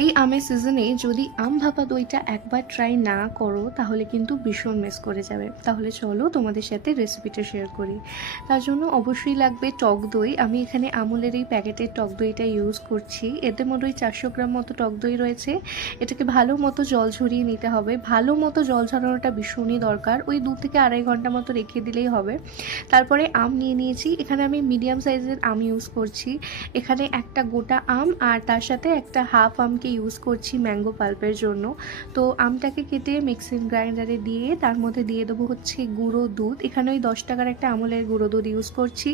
এই আমের সিজনে যদি আম ভাপা দইটা একবার ট্রাই না করো তাহলে কিন্তু ভীষণ মিস করে যাবে। তাহলে চলো তোমাদের সাথে রেসিপিটা শেয়ার করি। তার জন্য অবশ্যই লাগবে টক দই। আমি এখানে আমুলের এই প্যাকেটের টক দইটা ইউজ করছি। এতে মোটই 400 গ্রাম মতো টক দই রয়েছে। এটাকে ভালো মতো জল ঝরিয়ে নিতে হবে। ভালো মতো জল ঝরানোটা ভীষণই দরকার। ওই 2 থেকে আড়াই ঘন্টা মতো রেখে দিলেই হবে। তারপরে আম নিয়ে নিয়েছি। এখানে আমি মিডিয়াম সাইজের আম ইউজ করছি। এখানে একটা গোটা আম আর তার সাথে একটা হাফ আমকে ইউজ করছি ম্যাঙ্গো পাল্পের জন্য। তো আমটাকে কেটে মিক্সিং গ্রাইন্ডারে দিয়ে তার মধ্যে দিয়ে দেবো হচ্ছে গুঁড়ো দুধ। এখানে ওই 10 টাকার একটা আমুলের গুঁড়ো দুধ ইউজ করছি।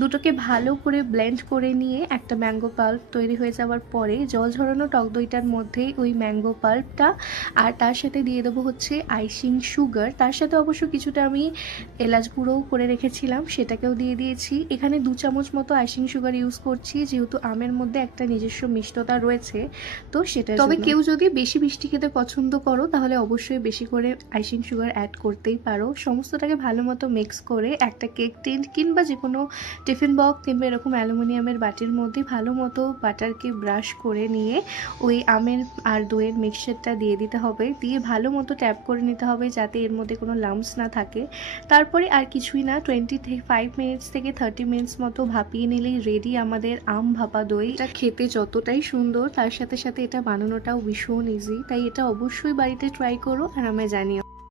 দুটোকে ভালো করে ব্লেন্ড করে নিয়ে একটা ম্যাঙ্গো পাল্প তৈরি হয়ে যাওয়ার পরে জল ঝরানো টক দইটার মধ্যে ওই ম্যাঙ্গো পাল্পটা আর তার সাথে দিয়ে দেবো হচ্ছে আইসিং সুগার। তার সাথে অবশ্য কিছুটা আমি এলাচ গুঁড়োও করে রেখেছিলাম, সেটাকেও দিয়ে দিয়েছি। এখানে 2 চামচ মতো আইসিং সুগার ইউজ করছি, যেহেতু আমের মধ্যে একটা নিজস্ব মিষ্টতা রয়েছে। তো সেটা তবে কেউ যদি বেশি মিষ্টি খেতে পছন্দ করো তাহলে অবশ্যই বেশি করে আইসিং সুগার অ্যাড করতেই পারো। সমস্তটাকে ভালো মতো মিক্স করে একটা কেক টিন কিংবা যে কোনো টিফিন বক্স কিংবা এরকম অ্যালুমিনিয়ামের বাটির মধ্যে ভালো মতো বাটারকে ব্রাশ করে নিয়ে ওই আমের আর দইয়ের মিক্সচারটা দিয়ে দিতে হবে। দিয়ে ভালো মতো ট্যাপ করে নিতে হবে যাতে এর মধ্যে কোনো লাম্পস না থাকে। তারপরে আর কিছুই না, 25 মিনিটস থেকে 30 মিনিটস মতো ভাপিয়ে নিলেই রেডি আমাদের আম ভাপা দই। এটা খেতে যতটাই সুন্দর তার সাথে সাথে এটা বানানোটাও ভীষণ ইজি। তাই এটা অবশ্যই বাড়িতে ট্রাই করো আর আমায় জানিও।